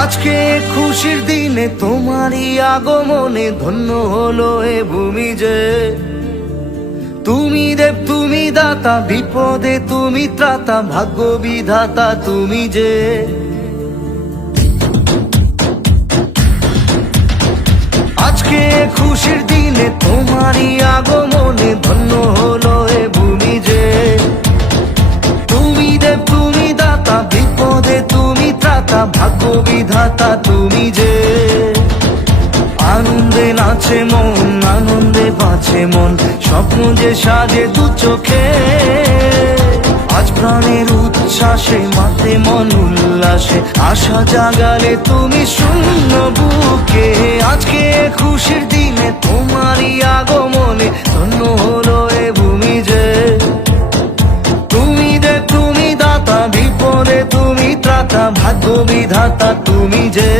আজকে খুশির দিনে তোমারই আগমনে ধন্য হলো এ ভূমি যে। তুমি দেব তুমি দাতা, বিপদে তুমি ত্রাতা, ভাগ্য বিধাতা তুমি যে। আজকে খুশির দিনে তোমারই আগমনে ধন্য হলো এ ভূমি যে। তুমি দেব তুমি দাতা, বিপদে তুমি ত্রাতা, ভাগ্য বিধাতা তুমি যে। আনন্দে নাচে মন, আনন্দে বাঁচে মন, স্বপ্ন যে সাজে দু চোখে। আজ প্রাণের উচ্ছ্বাসে মাতে মন উল্লাসে, আশা জাগালে তুমি শূন্য বুকে। আজকে খুশির দিনে তোমারই আগমনে ধন্য হলো এ ভূমি যে। তুমি দে তুমি দাতা, বিপদে তুমি ত্রাতা, ভাগ্য বিধাতা তুমি যে।